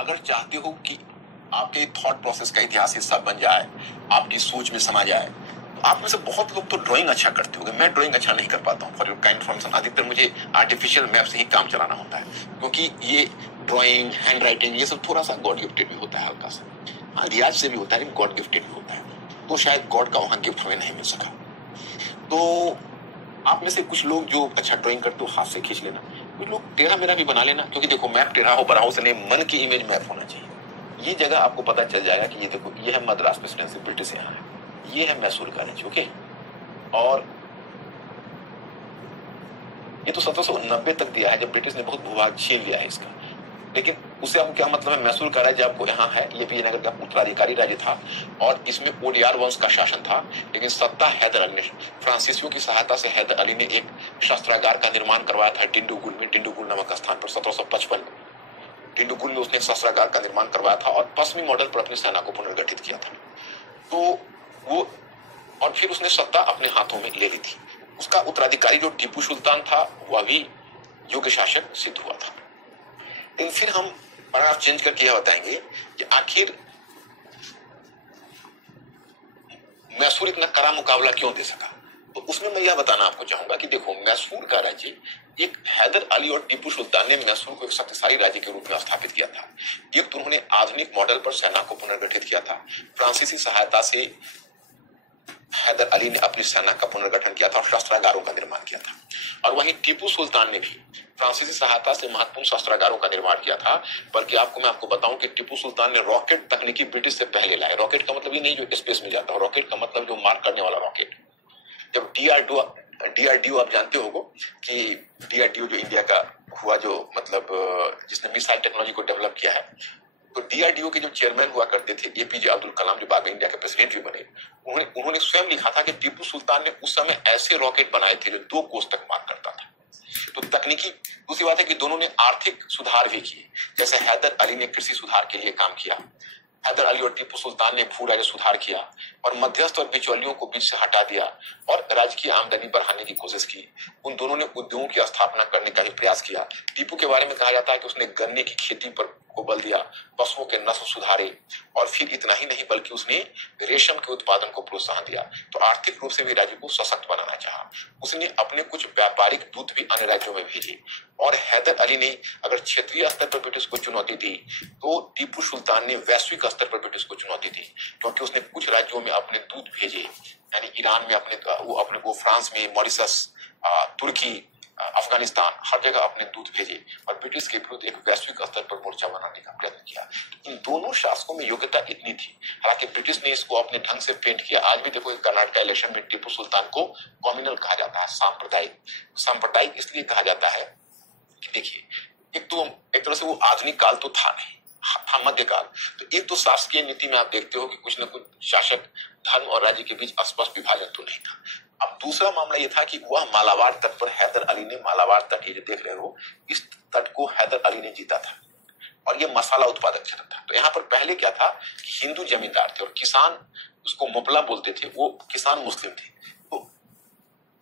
अगर चाहते हो कि आपके थॉट प्रोसेस का इतिहास हिस्सा बन जाए, आपकी सोच में समा जाए, तो आप में से बहुत लोग तो ड्राइंग अच्छा करते होंगे। मैं ड्राइंग अच्छा नहीं कर पाता हूँ। फॉर योर काइंड इन्फॉर्मेशन, अधिकतर मुझे आर्टिफिशियल मैप से ही काम चलाना होता है, क्योंकि ये ड्राइंग, हैंड राइटिंग, ये सब थोड़ा सा गॉड गिफ्टेड भी होता है, हल्का सा। हाँ, रियाज से भी होता है, लेकिन गॉड गिफ्टेड भी होता है, तो शायद गॉड का वहां गिफ्ट हमें नहीं मिल सका। तो आप में से कुछ लोग जो अच्छा ड्राइंग करते हो, हाथ से खींच लेना। कुछ लोग टेढ़ा मेरा भी बना लेना, क्योंकि देखो मैप टेढ़ा हो बड़ा हो से नहीं, मन की इमेज मैप होना चाहिए। ये जगह आपको पता चल जाएगा कि ये देखो, ये है मद्रास प्रेसिडेंसी, ब्रिटिश यहाँ है, ये है मैसूर कॉलेज, ओके। और ये तो 1790 तक दिया है, जब ब्रिटिश ने बहुत भूभाग छीन लिया है इसका। लेकिन उससे आपको क्या मतलब है? मैसूर का राज्य आपको यहाँ है, ये विजयनगर का उत्तराधिकारी राज्य था, और इसमें ओडियार वंश का शासन था। लेकिन सत्ता हैदर अली ने, फ्रांसीसियों की सहायता से हैदर अली ने एक शस्त्रागार का निर्माण करवाया था डिंडुगुल में, डिंडुगुल नामक स्थान पर 1755 में। डिंडुगुल में उसने एक शस्त्रागार का निर्माण करवाया था और पश्चिमी मॉडल पर अपनी सेना को पुनर्गठित किया था। तो वो, और फिर उसने सत्ता अपने हाथों में ले ली थी। उसका उत्तराधिकारी जो टीपू सुल्तान था, वह भी योग्य शासक सिद्ध हुआ था। लेकिन फिर हम पैराग्राफ चेंज करके यह बताएंगे कि आखिर मैसूर इतना कड़ा मुकाबला क्यों दे सका। तो उसमें मैं यह बताना आपको चाहूंगा कि देखो, मैसूर का राज्य, एक हैदर अली और टीपू सुल्तान ने मैसूर को एक शक्तिशाली राज्य के रूप में स्थापित किया था। एक तो उन्होंने आधुनिक मॉडल पर सेना को पुनर्गठित किया था, फ्रांसीसी सहायता से हैदर अली ने अपनी सेना का पुनर्गठन किया था और शस्त्रागारों का निर्माण किया था। और वहीं टीपू सुल्तान ने भी फ्रांसीसी सहायता से महत्वपूर्ण शस्त्रागारों का निर्माण किया था। बल्कि मैं आपको बताऊं कि टीपू सुल्तान ने रॉकेट तकनीकी ब्रिटिश से पहले लाए। रॉकेट का मतलब ये नहीं जो स्पेस में जाता हो, रॉकेट का मतलब जो मार करने वाला रॉकेट। जब डीआरडीओ आप जानते होगो कि डीआरडीओ जो इंडिया का हुआ, जो मतलब जिसने मिसाइल टेक्नोलॉजी को डेवलप किया है, तो डीआरडीओ के जो चेयरमैन हुआ करते थे एपीजे अब्दुल कलाम, जो बाद में इंडिया के प्रेसिडेंट भी बने, उन्होंने स्वयं लिखा था कि टीपू सुल्तान ने उस समय ऐसे रॉकेट बनाए थे जो 2 कोस तक मार करता था। तो तकनीकी, दूसरी बात है कि दोनों ने आर्थिक सुधार भी किए। जैसे हैदर अली ने कृषि सुधार के लिए काम किया, हैदर अली और टीपू सुल्तान ने भू राजस्व सुधार किया और मध्यस्थ और बिचौलियों को बीच से हटा दिया और राज्य की आमदनी बढ़ाने की कोशिश की। उन दोनों ने उद्योगों की स्थापना करने का भी प्रयास किया। टीपू के बारे में कहा जाता है कि उसने गन्ने की खेती पर को बल दिया, पशुओं के नस्ल सुधारे, और फिर इतना ही नहीं बल्कि उसने रेशम के उत्पादन को प्रोत्साहन दिया। तो आर्थिक रूप से भी राज्य को सशक्त बनाना चाहा। उसने अपने कुछ व्यापारिक दूत भी अन्य राज्यों में भेजे। और हैदर अली ने अगर क्षेत्रीय स्तर पर ब्रिटिश को चुनौती दी, तो टीपू सुल्तान ने वैश्विक स्तर पर ब्रिटिश को चुनौती दी, क्योंकि उसने कुछ राज्यों में अपने दूत भेजे। यानी ईरान में अपने फ्रांस में, मॉरिशस, तुर्की, अफगानिस्तान, हर जगह अपने दूत भेजे और ब्रिटिश के विरुद्ध एक वैश्विक स्तर पर मोर्चा बनाने का प्रयत्न किया। इन दोनों शासकों में योग्यता इतनी थी, हालांकि ब्रिटिश ने इसको अपने ढंग से पेंट किया। आज भी देखो, कर्नाटक इलेक्शन में टीपू सुल्तान को कॉम्युनल कहा जाता है, सांप्रदायिक इसलिए कहा जाता है कि देखिए, एक तरह से वो आधुनिक काल तो था नहीं, था मध्यकाल। तो एक तो शासकीय नीति में आप देखते हो कि कुछ न कुछ शासक धर्म और राज्य के बीच स्पष्ट विभाजन तो नहीं था। अब दूसरा मामला यह था कि वह मालाबार तट पर हैदर अली ने, मालाबार तट ये जो देख रहे हो, इस तट को हैदर अली ने जीता था और ये मसाला उत्पादक क्षेत्र था। तो यहाँ पर पहले क्या था कि हिंदू जमींदार थे और किसान, उसको मुपला बोलते थे, वो किसान मुस्लिम थे। तो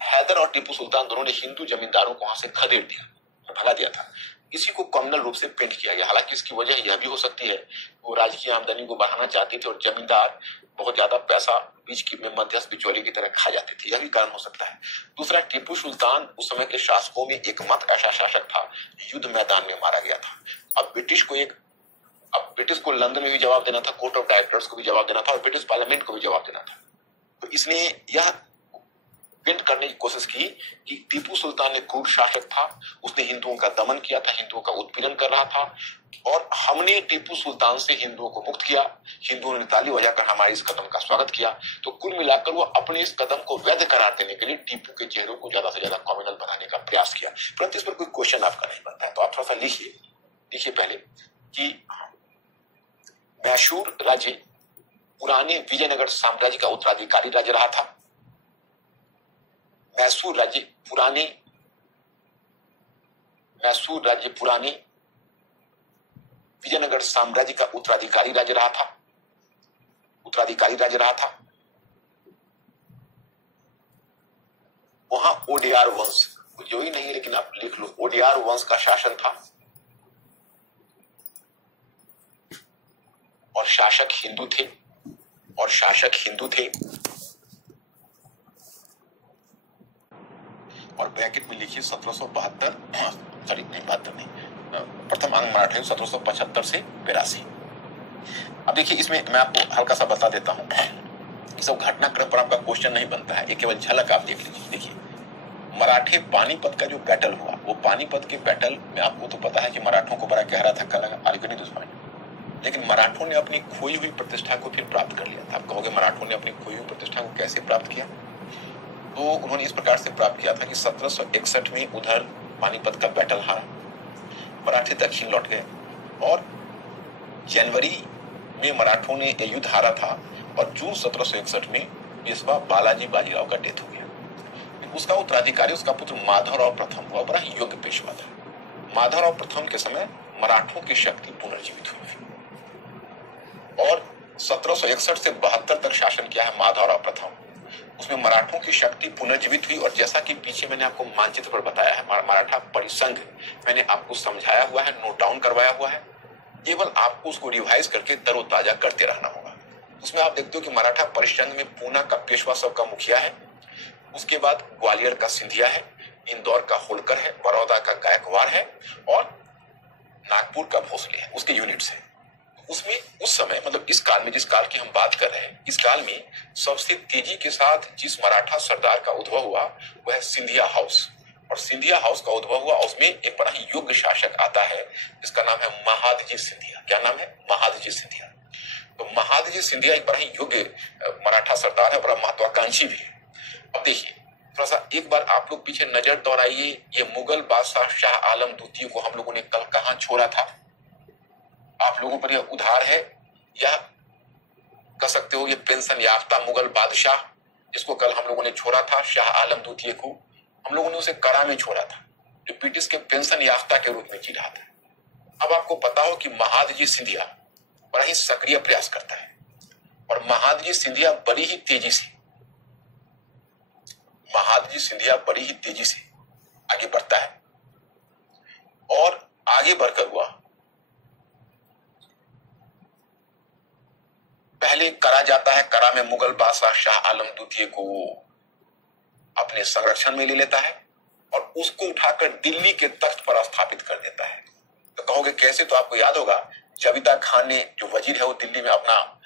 हैदर और टीपू सुल्तान दोनों ने हिंदू जमींदारों को वहां से खदेड़ दिया, भगा दिया था। इसी को कम्युनल रूप से पेंट किया गया। हालांकि इसकी वजह यह भी हो सकती है, वो राज्य की आमदनी को बढ़ाना चाहते थे और जमींदार बहुत ज्यादा पैसा बीच की में मध्यस्थ बिचौली की तरह खा जाते थे, यह भी कारण हो सकता है। दूसरा, टीपू सुल्तान उस समय के शासकों में एकमात्र ऐसा शासक था युद्ध मैदान में मारा गया था। अब ब्रिटिश को लंदन में भी जवाब देना था, कोर्ट ऑफ डायरेक्टर्स को भी जवाब देना था और ब्रिटिश पार्लियामेंट को भी जवाब देना था। तो इसने यह पेंट करने की कोशिश की कि टीपू सुल्तान ने क्रूर शासक था, उसने हिंदुओं का दमन किया था, हिंदुओं का उत्पीड़न कर रहा था और हमने टीपू सुल्तान से हिंदुओं को मुक्त किया। हिंदुओं ने ताली बजाकर हमारे इस कदम का स्वागत किया। तो कुल मिलाकर वो अपने इस कदम को वैध करार देने के लिए टीपू के चेहरों को ज्यादा से ज्यादा कॉम्युनल बनाने का प्रयास किया। परंतु इस पर कोई क्वेश्चन आपका नहीं बनता है, तो आप थोड़ा सा लिखिए पहले कि मैसूर राज्य पुराने विजयनगर साम्राज्य का उत्तराधिकारी राज्य रहा था। मैसूर राज्य पुराने विजयनगर साम्राज्य का उत्तराधिकारी राज्य रहा था। वहां ओडियार वंश, जो ही नहीं है लेकिन आप लिख लो, ओडियार वंश का शासन था। और शासक हिंदू थे, और ब्रैकेट में लिखिए 1772, सॉरी नहीं 72 नहीं, प्रथम अंग मराठा 1775 से 82। अब देखिए इसमें मैं आपको हल्का सा बता देता हूं, ये सब घटनाक्रम पर आपका क्वेश्चन नहीं बनता है, ये केवल झलक आप देख लीजिए। देखिए मराठे पानीपत का जो बैटल हुआ, वो पानीपत के बैटल में आपको तो पता है कि मराठों को बड़ा गहरा धक्का लगा, अलीगढ़ी दुश्मन, लेकिन मराठों ने अपनी खोई हुई प्रतिष्ठा को फिर प्राप्त कर लिया था। आप कहोगे मराठों ने अपनी खोई हुई प्रतिष्ठा को कैसे प्राप्त किया? तो उन्होंने इस प्रकार से प्राप्त किया था कि 1761 में उधर पानीपत का बैटल हारा, मराठे दक्षिण लौट गए, और जनवरी में मराठों ने यह युद्ध हारा था, और जून 1761 में पेशवा बालाजी बाजीराव का डेथ हो गया। उसका उत्तराधिकारी उसका पुत्र माधवराव प्रथम हुआ, बड़ा ही योग्य पेशवा था। माधवराव प्रथम के समय मराठों की शक्ति पुनर्जीवित हुई और 1761 से 72 तक शासन किया है माधवराव प्रथम। उसमें मराठों की शक्ति पुनर्जीवित हुई, और जैसा कि पीछे मैंने आपको मानचित्र पर बताया है, मराठा परिसंघ मैंने आपको समझाया हुआ है, नोट डाउन करवाया हुआ है, केवल आपको उसको रिवाइज करके तरोताजा करते रहना होगा। उसमें आप देखते हो कि मराठा परिसंघ में पूना का पेशवा सबका मुखिया है, उसके बाद ग्वालियर का सिंधिया है, इंदौर का होलकर है, बड़ौदा का गायकवाड़ है, और नागपुर का भोसले है, उसके यूनिट्स है। उसमें उस समय मतलब इस काल में, जिस काल की हम बात कर रहे हैं, इस काल में सबसे तेजी के साथ जिस मराठा सरदार का उद्भव हुआ वह है सिंधिया हाउस, और सिंधिया हाउस का उद्भव हुआ, उसमें एक बड़ा ही योग्य शासक आता है जिसका नाम है महादजी सिंधिया। क्या नाम है? महादजी सिंधिया। तो महादजी सिंधिया एक बड़ा ही योग्य मराठा सरदार है, बड़ा महत्वाकांक्षी भी है। अब देखिए थोड़ा सा एक बार आप लोग पीछे नजर दौड़ाइए, ये मुगल बादशाह शाह आलम द्वितीय को हम लोगों ने कल कहां छोड़ा था? आप लोगों पर यह उधार है, या कह सकते हो ये पेंशन याफ्ता मुगल बादशाह जिसको कल हम लोगों ने छोड़ा था, शाह आलम द्वितीय को, हम लोगों ने उसे करा में छोड़ा था, जो ब्रिटिश के पेंशन याफ्ता के रूप में जी रहा था। अब आपको पता हो कि महादजी सिंधिया बड़ा ही सक्रिय प्रयास करता है, और महादजी सिंधिया बड़ी ही तेजी से आगे बढ़ता है, और आगे बढ़कर हुआ पहले करा जाता है, करा में मुगल बादशाह शाह आलम द्वितीय को अपने संरक्षण में ले लेता है और उसको उठाकर दिल्ली के तख्त पर स्थापित कर देता है। तो कहोगे कैसे? तो आपको याद होगा जबीता खान ने, जो वजीर है, वो दिल्ली में अपना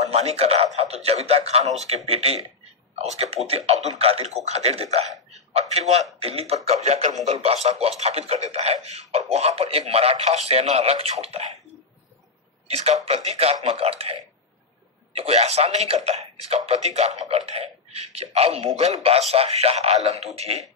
मनमानी कर रहा था, तो जबीता खान और उसके बेटे, उसके पोते अब्दुल कादिर को खदेड़ देता है, और फिर वह दिल्ली पर कब्जा कर मुगल बादशाह को स्थापित कर देता है, और वहां पर एक मराठा सेना रख छोड़ता है। इसका प्रतीकात्मक अर्थ है, ये कोई एहसान नहीं करता है, इसका प्रतीकात्मक अर्थ है कि अब मुगल बादशाह शाह आलम द्वितीय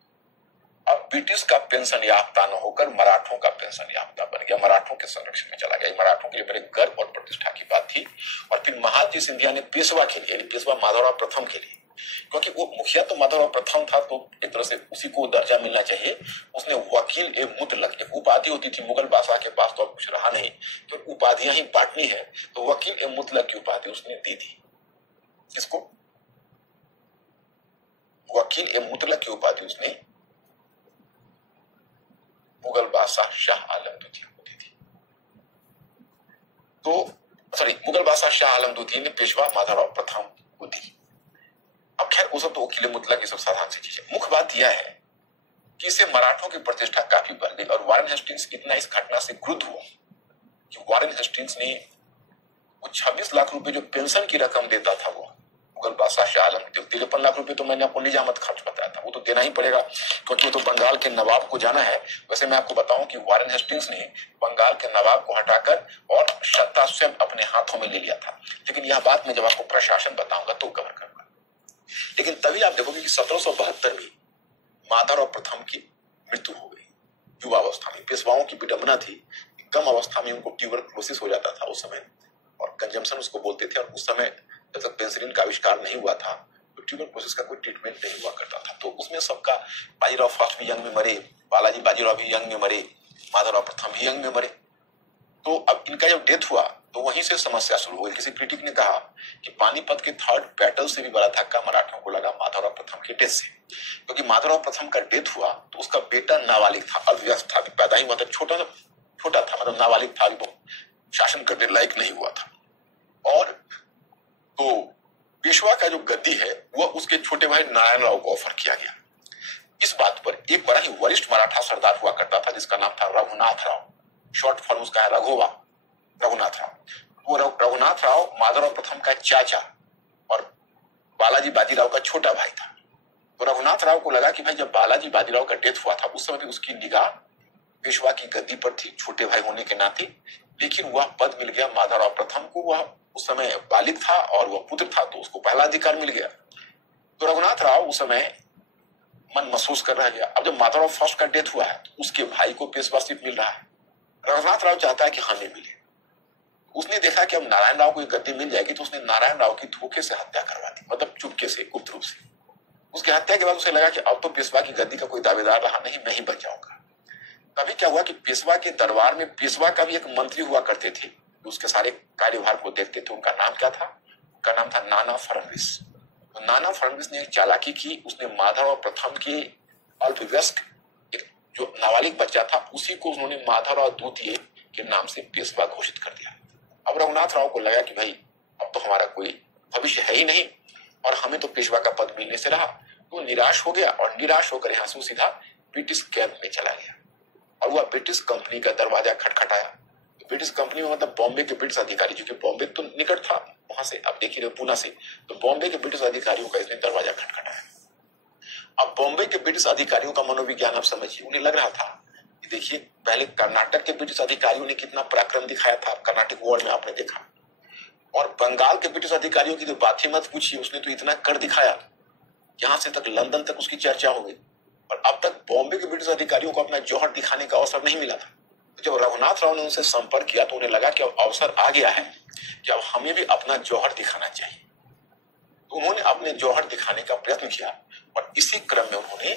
अब ब्रिटिश का पेंशन याफ्ता न होकर मराठों का पेंशन याफ्ता बन गया, मराठों के संरक्षण में चला गया। मराठों के लिए बड़े गर्व और प्रतिष्ठा की बात थी। और फिर महादजी सिंधिया ने पेशवा के लिए, पेशवा माधवराव प्रथम के लिए, क्योंकि वो मुखिया तो माधवराव प्रथम था, तो एक तरह से उसी को दर्जा मिलना चाहिए, उसने वकील ए मुतलक, एक उपाधि होती थी मुगल बादशाह के पास, तो अब कुछ रहा नहीं, तो उपाधियां ही बांटनी है, तो वकील ए मुतलक की उपाधि उसने दी थी। किसको? वकील ए मुतलक की उपाधि उसने मुगल बादशाह शाह आलम द्वितीय को दी थी। तो सॉरी, मुगल बादशाह शाह आलम द्वितीय ने पेशवा माधवराव प्रथम को दी। अब खैर वो सब तो वकील मुतलक, ये सब साधारण सी चीज है। मुख्य बात यह है कि इससे मराठों की प्रतिष्ठा काफी बढ़ गई, और वारेन हेस्टिंग्स इतना इस घटना से क्रुद्ध हुआ कि वारेन हेस्टिंग्स ने वो 26 लाख रुपए जो पेंशन की रकम देता था वो मुगल बादशाह शाह आलम, 53 लाख रुपए तो मैंने आपको निजामत खर्च बताया था, वो तो देना ही पड़ेगा क्योंकि वो तो बंगाल के नवाब को जाना है। वैसे मैं आपको बताऊं कि वारेन हेस्टिंग्स ने बंगाल के नवाब को हटाकर और सत्ता स्वयं अपने हाथों में ले लिया था, लेकिन यह बात मैं जब आपको प्रशासन बताऊंगा तो कवर करूंगा। लेकिन तभी आप देखोगे कि 1772 में माधवराव प्रथम की मृत्यु हो गई युवावस्था में। पेशवाओं की विडंबना थी, कम अवस्था में उनको ट्यूबरक्लोसिस हो जाता था उस समय, और कंजम्पशन उसको बोलते थे, और उस समय जब तक पेंसिलिन का आविष्कार नहीं हुआ था तो ट्यूबरक्लोसिस का कोई ट्रीटमेंट नहीं हुआ करता था। तो उसमें सबका, बाजीराव फर्स्ट भी यंग में मरे, बालाजी बाजीराव भी यंग में मरे, माधवराव प्रथम भी यंग में मरे। तो अब इनका जब डेथ हुआ तो वहीं से समस्या शुरू हुई। किसी क्रिटिक ने कहा कि पानीपत के थर्ड बैटल से भी बड़ा धक्का मराठों को लगा माधवराव प्रथम के डेथ से, क्योंकि माधवराव प्रथम का डेथ हुआ तो उसका बेटा नाबालिग था, अल्पवयस्क था, पैदा ही हुआ था, छोटा था, मतलब नाबालिग था, शासन करने लायक नहीं हुआ था। और तो पेशवा का जो गद्दी है वह उसके छोटे भाई नारायण राव को ऑफर किया गया। इस बात पर एक बड़ा ही वरिष्ठ मराठा सरदार हुआ करता था जिसका नाम था रघुनाथ राव, शॉर्ट फॉर्म उसका है रघुवा, रघुनाथ राव। वो रघुनाथ राव माधवराव प्रथम का चाचा और बालाजी बाजीराव का छोटा भाई था। तो रघुनाथ राव को लगा कि भाई जब बालाजी बाजीराव का डेथ हुआ था उस समय भी उसकी निगाह पेशवा की गद्दी पर थी छोटे भाई होने के नाते, लेकिन वह पद मिल गया माधवराव प्रथम को। वह उस समय बालिक था और वह पुत्र था तो उसको पहला अधिकार मिल गया। तो रघुनाथ राव उस समय मन महसूस कर रहा गया। अब जब माधवराव फर्स्ट का डेथ हुआ है तो उसके भाई को पेशवा सीट मिल रहा है, रघुनाथ राव चाहता है कि हमें मिले। उसने देखा कि अब नारायण राव को एक गद्दी मिल जाएगी तो उसने नारायण राव की धोखे से हत्या करवा दी, मतलब चुपके से, गुप्त रूप से। उसकी हत्या के बाद उसे लगा कि अब तो पेशवा की गद्दी का कोई दावेदार रहा नहीं, मैं ही बच जाऊंगा। तभी क्या हुआ कि पेशवा के दरबार में पेशवा का भी एक मंत्री हुआ करते थे, उसके सारे कार्यभार को देखते थे। उनका नाम क्या था? उनका नाम था नाना फडणवीस। तो नाना फडणवीस ने एक चालाकी की, उसने माधवराव प्रथम के अल्पवयस्क एक जो नाबालिग बच्चा था उसी को उन्होंने माधवराव द्वितीय के नाम से पेशवा घोषित कर दिया। अब रघुनाथ राव को लगा कि भाई अब तो हमारा कोई भविष्य है ही नहीं और हमें तो पेशवा का पद मिलने से रहा। तो निराश हो गया और निराश होकर यहाँ से सीधा ब्रिटिश कैंप में चला गया और वह ब्रिटिश कंपनी का दरवाजा खटखटाया। ब्रिटिश कंपनी में मतलब बॉम्बे के ब्रिटिश अधिकारी, जो कि बॉम्बे तो निकट था वहां से, अब देखिए रहे पूना से, तो बॉम्बे के ब्रिटिश अधिकारियों का इसने दरवाजा खटखटाया। अब बॉम्बे के ब्रिटिश अधिकारियों का मनोविज्ञान आप समझिए। उन्हें लग रहा था कि देखिए पहले कर्नाटक के ब्रिटिश अधिकारियों ने कितना पराक्रम दिखाया था, कर्नाटक वॉर में आपने देखा, और बंगाल के ब्रिटिश अधिकारियों की तो बात ही मत पूछिए, उसने तो इतना कर दिखाया, यहां से तक लंदन तक उसकी चर्चा हो गई। और अब तक बॉम्बे के ब्रिटिश अधिकारियों को अपना जौहर दिखाने का अवसर नहीं मिला था। जब रघुनाथ राव ने उनसे संपर्क किया तो उन्हें लगा कि अब अवसर आ गया है कि अब हमें भी अपना जौहर दिखाना चाहिए। तो उन्होंने अपने जौहर दिखाने का प्रयत्न किया और इसी क्रम में उन्होंने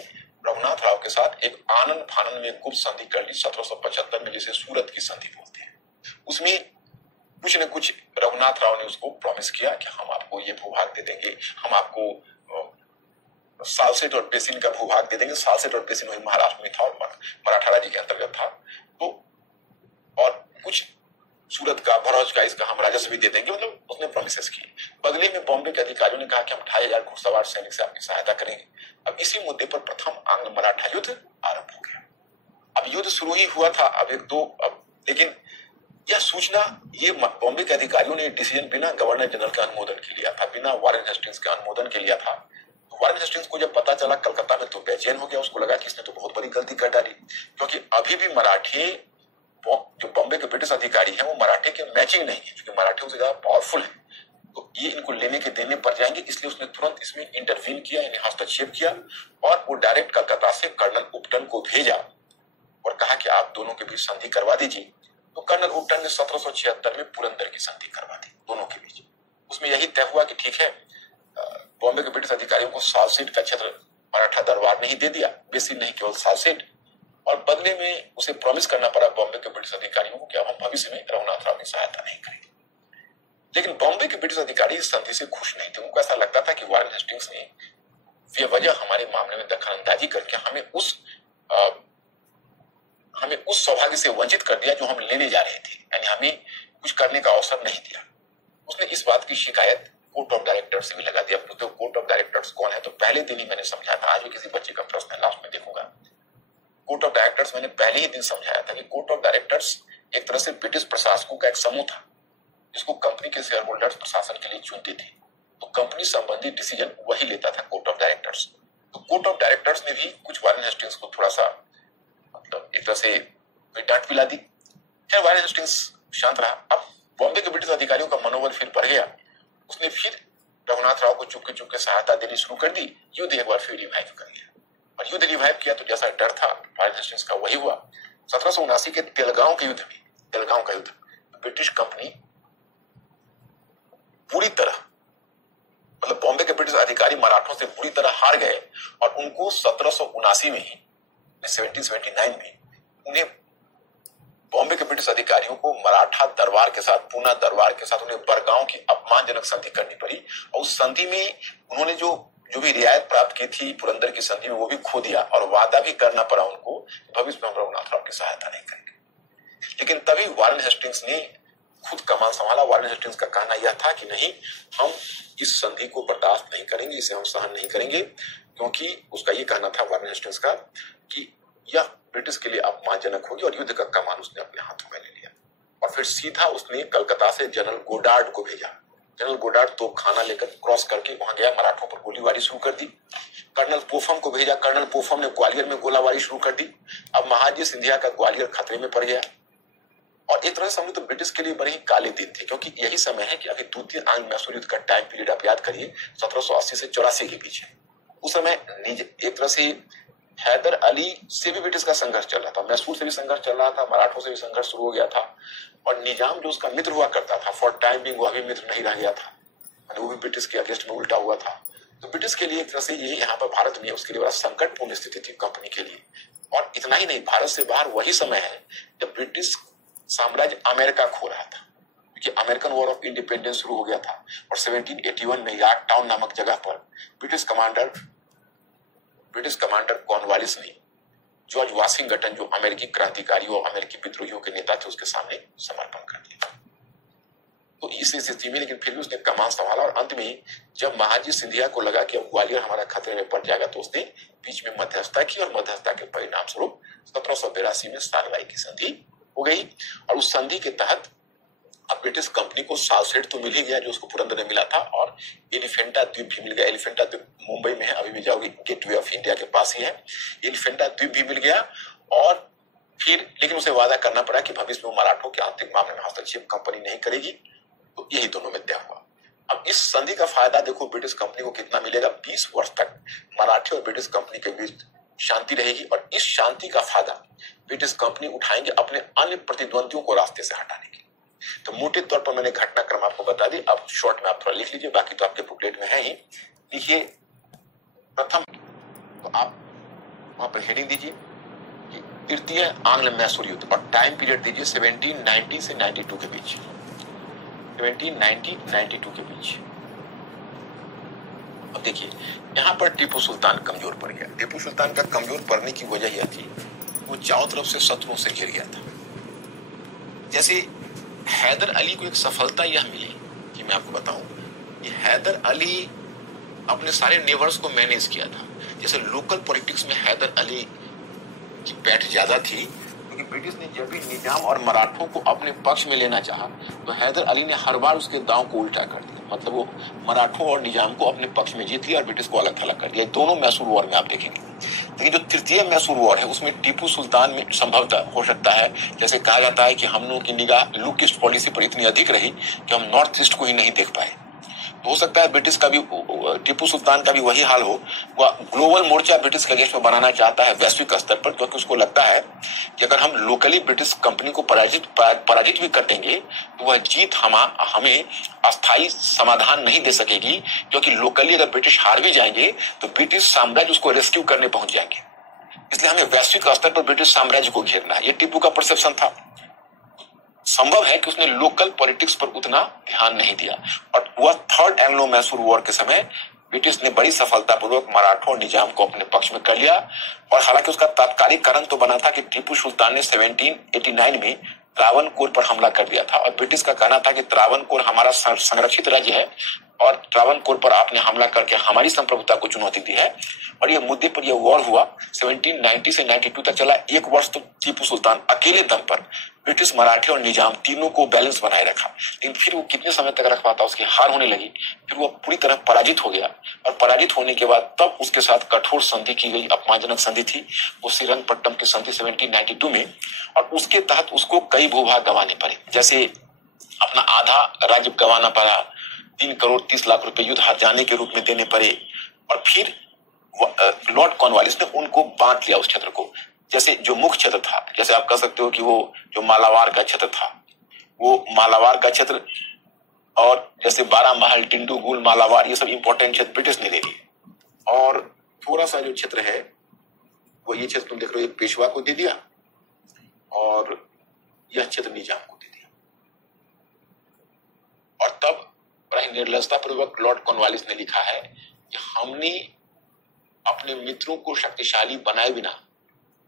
रघुनाथ राव के साथ एक आनंद फानंद में गुप्त संधि कर ली 1775 में, जिसे सूरत की संधि बोलते हैं। उसमें कुछ न कुछ रघुनाथ राव ने उसको प्रॉमिस किया कि हम आपको ये भूभाग दे देंगे, हम आपको सालसेट और बेसिन का भूभाग दे देंगे। सालसेट और बेसिन वही महाराष्ट्र में था और मराठा राज्य के अंतर्गत था। तो और कुछ सूरत का, भरौज का, इसका हम राजस्व भी दे देंगे, मतलब उसने प्रोमिसेस की। बदले में बॉम्बे के अधिकारियों ने कहा कि हम 2500 घुड़सवार सैनिक से आपकी सहायता करेंगे। अब इसी मुद्दे पर प्रथम आंग्ल मराठा युद्ध आरंभ हो गया। अब युद्ध शुरू ही हुआ था, लेकिन यह सूचना ये बॉम्बे के अधिकारियों ने डिसीजन बिना गवर्नर जनरल के अनुमोदन के लिया था, बिना वारेन हेस्टिंग्स के अनुमोदन के लिया था। वारेन हेस्टिंग्स को जब पता चला कलकत्ता में तो बेचैन हो गया। उसको लगा कि इसने तो बहुत बड़ी गलती कर डाली, क्योंकि अभी भी मराठी जो बॉम्बे के ब्रिटिश अधिकारी हैं वो मराठे के मैचिंग नहीं है, क्योंकि मराठियों से ज्यादा पावरफुल है, तो ये इनको लेने के देने पड़ जाएंगे। इसलिए उसने तुरंत इसमें इंटरवीन किया, यानी हस्तक्षेप किया और वो डायरेक्ट कलकत्ता से कर्नल उपटन को भेजा और कहा कि आप दोनों के बीच संधि करवा दीजिए। तो कर्नल उपटन ने 1776 में पुरंदर की संधि करवा दी दोनों के बीच। उसमें यही तय हुआ कि ठीक है, बॉम्बे के ब्रिटिश अधिकारियों को सालसेट का क्षेत्र मराठा दरबार ने ही दे दिया, बेसिन नहीं, केवल सालसेट। और बदले में उसे प्रॉमिस करना पड़ा बॉम्बे के ब्रिटिश अधिकारियों को कि अब हम भविष्य में रघुनाथ राव की सहायता नहीं करेंगे। लेकिन बॉम्बे के ब्रिटिश अधिकारी इस संधि से खुश नहीं थे। उनको ऐसा लगता था कि वारेन हेस्टिंग्स ने बेवजह हमारे मामले में दखलंदाजी करके हमें उस सौभाग्य से वंचित कर दिया जो हम लेने जा रहे थे, यानी हमें कुछ करने का अवसर नहीं दिया। उसने इस बात की शिकायत कोर्ट ऑफ डायरेक्टर्स से भी लगा दिया। तो कोर्ट ऑफ डायरेक्टर्स कौन है? तो पहले दिन ही मैंने समझाया था, आज भी किसी बच्चे का प्रश्न है, लास्ट में देखूंगा। कोर्ट ऑफ डायरेक्टर्स मैंने पहले ही दिन समझाया था कि कोर्ट ऑफ डायरेक्टर्स एक तरह से ब्रिटिश प्रशासकों का एक समूह था, जिसको कंपनी के शेयर होल्डर्स प्रशासन के लिए चुनते थे। तो कंपनी संबंधी डिसीजन वही लेता था, कोर्ट ऑफ डायरेक्टर्स। तो कोर्ट ऑफ डायरेक्टर्स ने भी कुछ वारेन हेस्टिंग्स को थोड़ा सा मतलब एक तरह से डांट पिला दी। फिर वारेन हेस्टिंग्स शांत रहा। अब बॉम्बे के ब्रिटिश अधिकारियों का मनोबल फिर बढ़ गया। उसने फिर रघुनाथ राव को चुपके चुपके सहायता देनी शुरू कर दी। युद्ध एक बार फिर रिवाइव कर लिया और युद्ध रिवाइव किया तो जैसा डर था वारेन हेस्टिंग्स का वही हुआ। 1779 के तेलगांव के युद्ध में, तेलगांव का युद्ध, ब्रिटिश कंपनी पूरी तरह, मतलब बॉम्बे के ब्रिटिश अधिकारी मराठों से पूरी तरह हार गए और उनको 1779 में ही, 1779 में उन्हें बॉम्बे के ब्रिटिश अधिकारियों को मराठा दरबार के साथ, पूना दरबार के साथ उन्हें बरगांव की अपमानजनक संधि करनी पड़ी। और उस संधि में उन्होंने जो भी रियायत प्राप्त की थी पुरंदर की संधि में, वो भी खो दिया और वादा भी करना पड़ा उनको भविष्य में हम रघुनाथ राव की सहायता नहीं करेंगे। लेकिन तभी वारेन हेस्टिंग्स ने खुद का कमान संभाला। वारेन हेस्टिंग्स का कहना यह था कि नहीं, हम इस संधि को बर्दाश्त नहीं करेंगे, इसे हम सहन नहीं करेंगे, क्योंकि उसका ये कहना था वारेन हेस्टिंग्स का कि यह ब्रिटिश के लिए अपमानजनक होगी, और युद्ध का कमान उसने अपने हाथों में ले लिया। और फिर सीधा उसने कलकत्ता से जनरल गोडार्ड को भेजा। जनरल गोडार्ड तोपखाना लेकर क्रॉस करके वहां गया, मराठों पर गोलीबारी शुरू कर दी। कर्नल पोफम को भेजा, कर्नल पोफम ने ग्वालियर में गोलाबारी शुरू कर दी। अब महाजी सिंधिया का ग्वालियर खतरे में पड़ गया। और एक तरह से समझो तो ब्रिटिश के लिए बड़े ही काले दिन थे, क्योंकि यही समय है कि अभी द्वितीय आंग्ल मैसूर युद्ध का टाइम पीरियड आप याद करिए 1780 से 84 के बीच है। उस समय एक तरह से हैदर अली से भी ब्रिटिश का संघर्ष चल रहा था, मैसूर से भी संघर्ष चल रहा था, मराठों से भी संघर्ष शुरू हो गया था। और निजाम जो उसका मित्र हुआ करता था, फॉर टाइम बिंग वह भी मित्र नहीं रह गया था, वो भी ब्रिटिश के अगेंस्ट में उल्टा हुआ था। तो ब्रिटिश के लिए एक तरह से ये यहाँ पर भारत में उसके लिए बड़ा संकटपूर्ण स्थिति थी कंपनी के लिए। और इतना ही नहीं, भारत से बाहर वही समय है जब ब्रिटिश साम्राज्य अमेरिका खो रहा था, क्योंकि अमेरिकन वॉर ऑफ इंडिपेंडेंस शुरू हो गया था। और 1781 में यार्क टाउन नामक जगह पर ब्रिटिश कमांडर कॉर्नवालिस ने जॉर्ज वाशिंगटन, जो अमेरिकी क्रांतिकारियों और अमेरिकी विद्रोहियों के नेता थे, उसके सामने समर्पण कर दिया। तो इस स्थिति में लेकिन फिर भी उसने कमान संभाला। और अंत में जब महाजी सिंधिया को लगा कि अब ग्वालियर हमारा खतरे में पड़ जाएगा, तो उसने बीच में मध्यस्थता की, और मध्यस्थता के परिणाम स्वरूप 1782 में सालवाई की संधि हो गई। और उस संधि के तहत अब ब्रिटिश कंपनी को साउसेट तो मिल ही गया, जो उसको पुरंदर में मिला था, और एलिफेंटा द्वीप भी मिल गया। एलिफेंटा द्वीप मुंबई में है, अभी भी जाओगे गेटवे ऑफ इंडिया के पास ही है। एलिफेंटा द्वीप भी मिल गया। और फिर लेकिन उसे वादा करना पड़ा कि भविष्य में मराठों के आंतरिक मामले में हस्तक्षेप कंपनी नहीं करेगी। तो यही दोनों में तय हुआ। अब इस संधि का फायदा देखो ब्रिटिश कंपनी को कितना मिलेगा। 20 वर्ष तक मराठी और ब्रिटिश कंपनी के बीच शांति रहेगी, और इस शांति का फायदा ब्रिटिश कंपनी उठाएंगे अपने अन्य प्रतिद्वंदियों को रास्ते से हटाने के। तो मोटे तौर पर मैंने घटनाक्रम आपको बता दी। अब शॉर्ट में आप थोड़ा लिख लीजिए, बाकी तो आपके बुकलेट में है ही। लिखिए प्रथम, तो आप वहां पर हेडिंग दीजिए कि तृतीय आंग्ल मैसूर युद्ध, और टाइम पीरियड दीजिए 1790 से 92 के बीच, 1790-92 के बीच। अब देखिए यहां पर टीपू सुल्तान कमजोर पड़ गया। टीपू सुल्तान का कमजोर पड़ने की वजह यह थी, वो चारों तरफ से शत्रुओं से घिर गया था। जैसे हैदर अली को एक सफलता यह मिली कि मैं आपको बताऊं, ये हैदर अली अपने सारे नेबर्स को मैनेज किया था। जैसे लोकल पॉलिटिक्स में हैदर अली की पैठ ज्यादा थी, क्योंकि ब्रिटिश ने जब भी निजाम और मराठों को अपने पक्ष में लेना चाहा, तो हैदर अली ने हर बार उसके दांव को उल्टा कर दिया। मतलब वो मराठों और निजाम को अपने पक्ष में जीत लिया और ब्रिटिश को अलग थलग कर दिया। दोनों मैसूर वॉर में आप देखेंगे। लेकिन जो तृतीय मैसूर वॉर है, उसमें टीपू सुल्तान में संभवतः हो सकता है, जैसे कहा जाता है कि हम लोगों की निगाह लुक ईस्ट पॉलिसी पर इतनी अधिक रही कि हम नॉर्थ ईस्ट को ही नहीं देख पाए। हो सकता है ब्रिटिश का भी, टीपू सुल्तान का भी वही हाल हो। वह ग्लोबल मोर्चा ब्रिटिश के अगेंस्ट में बनाना चाहता है वैश्विक स्तर पर, क्योंकि उसको लगता है कि अगर हम लोकली ब्रिटिश कंपनी को पराजित भी कर देंगे, तो वह जीत हमें अस्थायी समाधान नहीं दे सकेगी, क्योंकि लोकली अगर ब्रिटिश हार भी जाएंगे तो ब्रिटिश साम्राज्य उसको रेस्क्यू करने पहुंच जाएंगे। इसलिए हमें वैश्विक स्तर पर ब्रिटिश साम्राज्य को घेरना है। ये टीपू का परसेप्शन था। संभव है कि उसने लोकल पॉलिटिक्स पर उतना ध्यान नहीं दिया, और वह थर्ड एंग्लो मैसूर वॉर के समय ब्रिटिश ने बड़ी सफलतापूर्वक मराठों और निजाम को अपने पक्ष में कर लिया। और हालांकि उसका तात्कालिक कारण तो बना था कि टीपू सुल्तान ने 1789 में त्रावणकोर पर हमला कर दिया था, और ब्रिटिश का कहना था कि त्रावणकोर हमारा संरक्षित राज्य है, और त्रावणकोर पर आपने हमला करके हमारी संप्रभुता को चुनौती दी है। और यह मुद्दे पर यह वॉर हुआ 1790 से 92 तक चला। एक वर्ष तो टीपू सुल्तान अकेले दम पर ब्रिटिश, मराठी और निजाम तीनों को बैलेंस बनाए रखा। लेकिन फिर वो कितने समय तक रख पाता, उसकी हार होने लगी। फिर वो पूरी तरह पराजित हो गया, और पराजित होने के बाद तब उसके साथ कठोर संधि की गई, अपमानजनक संधि थी वो श्रीरंगपट्टनम की संधि 1792 में। और उसके तहत उसको कई भूभाग गंवाने पड़े। जैसे अपना आधा राज्य गंवाना पड़ा, 3 करोड़ 30 लाख रुपए युद्ध हार जाने के रूप में देने पड़े। और फिर लॉर्ड कॉर्नवालिस ने उनको बांट लिया उस क्षेत्र को। जैसे जो मुख्य क्षेत्र था, जैसे आप कह सकते हो कि वो जो मालाबार का क्षेत्र था, वो मालाबार का क्षेत्र, और जैसे 12 महल, टिंडुगुल, मालाबार, ये सब इंपॉर्टेंट क्षेत्र ब्रिटिश ने ले लिए। और थोड़ा सा जो क्षेत्र है वो ये क्षेत्र तुम देख रहे हो, पेशवा को दे दिया, और यह क्षेत्र निजाम को दे दिया। और तब बड़ा ही निर्लजतापूर्वक लॉर्ड कॉर्नवालिस ने लिखा है कि हमने अपने मित्रों को शक्तिशाली बनाए बिना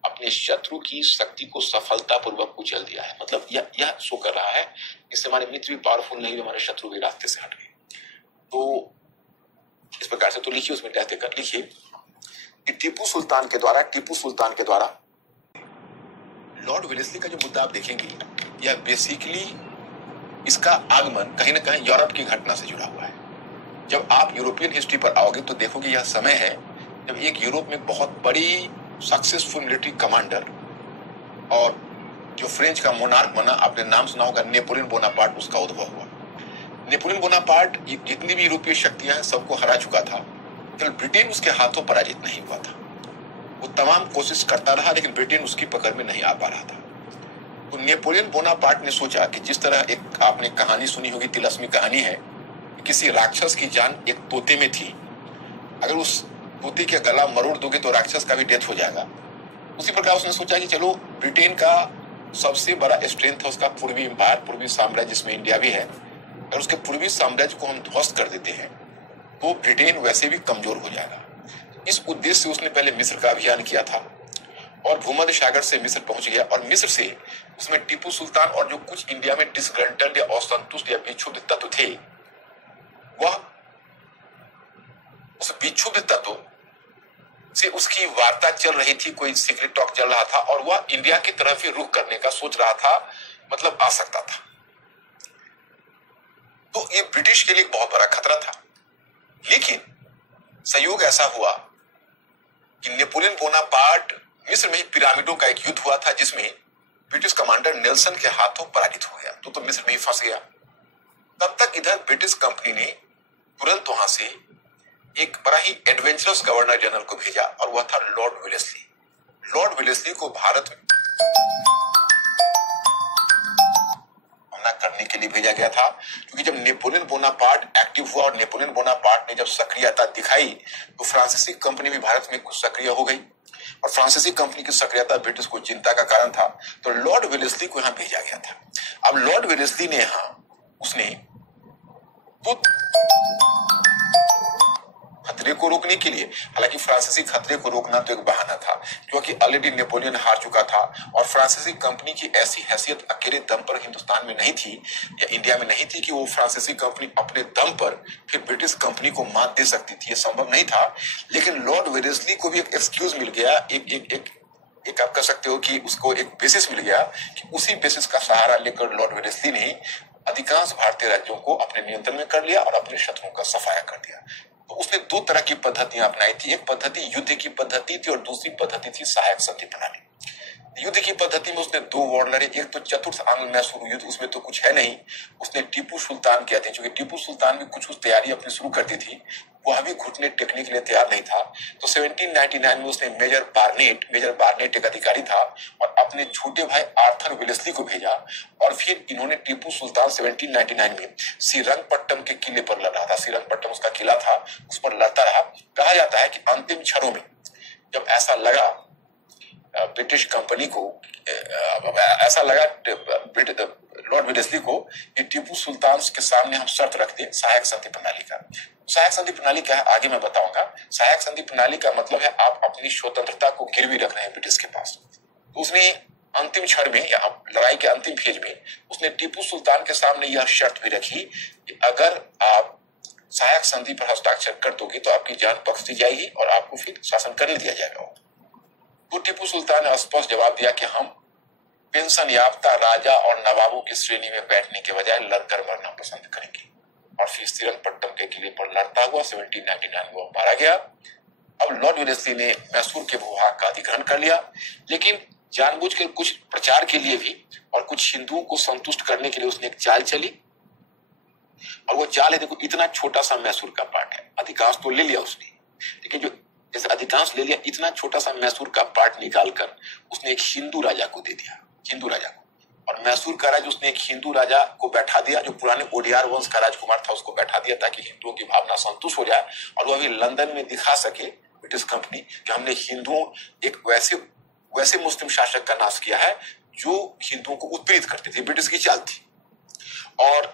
अपने अपने शत्रु की शक्ति को सफलतापूर्वक कुचल दिया है। मतलब यह शो कर रहा है इससे हमारे मित्र भी पावरफुल नहीं, हमारे शत्रु भी रास्ते से हट गए। तो इस प्रकार से तो लिखिए, उसमें कहते कर लिखिए कि टीपू सुल्तान के द्वारा लॉर्ड वेलेस्ली का जो मुद्दा आप देखेंगे, यह बेसिकली इसका आगमन कहीं ना कहीं यूरोप की घटना से जुड़ा हुआ है। जब आप यूरोपियन हिस्ट्री पर आओगे तो देखोगे यह समय है जब एक यूरोप में बहुत बड़ी सक्सेसफुल मिलिट्री कमांडर और जो फ्रेंच का मोनार्क बना, आपने नाम सुना होगा नेपोलियन बोनापार्ट, उसका उद्भव हुआ। नेपोलियन बोनापार्ट जितनी भी यूरोपीय शक्तियां हैं सबको हरा चुका था, केवल ब्रिटेन उसके हाथों पराजित नहीं हुआ था। वो तमाम कोशिश करता रहा लेकिन ब्रिटेन उसकी पकड़ में नहीं आ पा रहा था। तो नेपोलियन बोनापार्ट ने सोचा कि जिस तरह एक आपने कहानी सुनी होगी, तिलस्मी कहानी है, किसी राक्षस की जान एक तोते में थी, अगर उस तोते के गला मरोड़ दोगे तो राक्षस का भी डेथ हो जाएगा। उसी प्रकार उसने सोचा कि चलो ब्रिटेन का सबसे बड़ा स्ट्रेंथ है उसका पूर्वी एम्पायर, पूर्वी साम्राज्य जिसमें इंडिया भी है, अगर उसके पूर्वी साम्राज्य को हम ध्वस्त कर देते हैं तो ब्रिटेन वैसे भी कमजोर हो जाएगा। इस उद्देश्य से उसने पहले मिस्र का अभियान किया था और भूमध्य सागर से मिस्र पहुंच गया और मिस्र से उसमें टीपू सुल्तान और जो कुछ इंडिया में डिसग्रंटल्ड या असंतुष्ट या विक्षुब्ध तत्व थे, वह उस विक्षुब्ध तत्व से उसकी वार्ता चल रही थी, कोई सीक्रेट टॉक चल रहा था और वह इंडिया की तरफ ही रुख करने का सोच रहा था, मतलब आ सकता था। तो ये ब्रिटिश के लिए एक बहुत बड़ा खतरा था। लेकिन संयोग ऐसा हुआ कि नेपोलियन बोनापार्ट मिस्र में ही पिरामिडों का एक युद्ध हुआ था जिसमें ब्रिटिश कमांडर नेल्सन के हाथों पराजित हो गया, तो मिस्र में ही फंस गया। तब तक इधर ब्रिटिश कंपनी ने तुरंत वहां से एक बड़ा ही एडवेंचरस गवर्नर जनरल को भेजा और वह था लॉर्ड वेलेस्ली। लॉर्ड वेलेस्ली को भारत में हमला करने के लिए भेजा गया था, क्योंकि जब नेपोलियन बोनापार्ट एक्टिव हुआ और नेपोलियन बोनापार्ट ने जब सक्रियता दिखाई तो फ्रांसीसी कंपनी भी भारत में कुछ सक्रिय हो गई और फ्रांसीसी कंपनी की सक्रियता ब्रिटिश को चिंता का कारण था, तो लॉर्ड वेलेस्ली को यहां भेजा गया था। अब लॉर्ड वेलेस्ली ने उसने तो खतरे को रोकने के लिए, हालांकि फ्रांसीसी खतरे को रोकना तो एक बहाना था क्योंकि ऑलरेडी नेपोलियन हार चुका था और फ्रांसीसी कंपनी की ऐसी हैसियत अकेले दम पर हिंदुस्तान में नहीं थी या इंडिया में नहीं थी कि वो फ्रांसीसी कंपनी अपने दम पर फिर ब्रिटिश कंपनी को मात दे सकती थी, ये संभव नहीं था। लेकिन लॉर्ड वेलेस्ली को भी एक एक्सक्यूज मिल गया, एक आप कह सकते हो कि उसको एक बेसिस मिल गया कि उसी बेसिस का सहारा लेकर लॉर्ड वेलेस्ली ने अधिकांश भारतीय राज्यों को अपने नियंत्रण में कर लिया और अपने शत्रुओं का सफाया कर दिया। तो उसने दो तरह की पद्धतियां अपनाई थी, एक पद्धति युद्ध की पद्धति थी और दूसरी पद्धति थी सहायक संधि प्रणाली। युद्ध की पद्धति में उसने दो वॉर लड़े, एक तो चतुर्थ आंग्ल मैसूर युद्ध, उसमें तो कुछ है नहीं, उसने टीपू सुल्तान किया था, क्योंकि टीपू सुल्तान भी कुछ तैयारी अपनी शुरू करती थी, वह भी घुटने टेकने के लिए तैयार नहीं था। तो 1799 में उसने मेजर बार्नेट एक अधिकारी था और अपने छोटे भाई आर्थर वेलेस्ली को भेजा और फिर इन्होंने टीपू सुल्तान 1799 में श्रीरंगपट्टम के किले पर लड़ा था। श्रीरंगपट्टम उसका किला था, उस पर लड़ता रहा। कहा जाता है कि अंतिम क्षणों में जब ऐसा लगा ब्रिटिश कंपनी को, ऐसा लगा लॉर्ड वेलेस्ली को कि टीपू सुल्तान के सामने हम शर्त रख दें सहायक संधि प्रणाली का। सहायक संधि प्रणाली क्या है आगे मैं बताऊंगा। सहायक संधि प्रणाली का मतलब है आप अपनी स्वतंत्रता को गिरवी रख रहे हैं ब्रिटिश के पास। तो उसने अंतिम क्षण में या लड़ाई के अंतिम फेज में उसने टीपू सुल्तान के सामने यह शर्त भी रखी कि अगर आप सहायक संधि पर हस्ताक्षर कर दोगे तो आपकी जान बख्श दी जाएगी और आपको फिर शासन करने दिया जाएगा। तो टीपू सुल्तान ने स्पष्ट जवाब दिया कि हम पेंशन याफ्ता राजा और नवाबों की श्रेणी में बैठने के बजाय लड़कर मरना पसंद करेंगे। और फिर श्रीरंगपट्टम के किले पर लड़ता हुआ 1799 में मारा गया। अब लॉर्ड वेलेस्ली ने मैसूर के भूभाग का अधिग्रहण कर लिया, लेकिन जानबूझकर कुछ प्रचार के लिए भी और कुछ हिंदुओं को संतुष्ट करने के लिए उसने एक चाल चली और वो चाल है, देखो इतना छोटा सा मैसूर का पार्ट है, अधिकांश तो ले लिया उसने, लेकिन जो जैसे अधिकांश ले लिया, इतना छोटा सा मैसूर का पार्ट निकालकर उसने एक हिंदू राजा को दे दिया, हिंदू राजा को। और मैसूर का राज उसने एक हिंदू राजा को बैठा दिया जो पुराने ओडियार वंश का राजकुमार था, उसको बैठा दिया ताकि हिंदुओं की भावना संतुष्ट हो जाए और वो अभी लंदन में दिखा सके ब्रिटिश कंपनी कि हमने हिंदुओं एक वैसे मुस्लिम शासक का नाश किया है जो हिंदुओं को उत्पीड़ित करते थे। ब्रिटिश की चाल थी और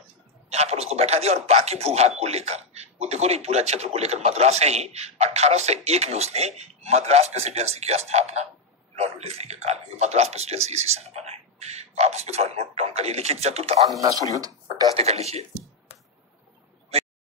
यहाँ पर उसको बैठा दिया और बाकी भूभाग को लेकर वो देखो नहीं पूरा क्षेत्र को लेकर मद्रास है ही 1801 में उसने मद्रास प्रेसिडेंसी की स्थापना लॉर्ड लेस्ली के काल में मद्रास प्रेसिडेंसी इसी समय बना है। तो आप उसको थोड़ा नोट डाउन करिए, लिखिए चतुर्थ आंग्ल मैसूर युद्ध, डैश देकर लिखिए।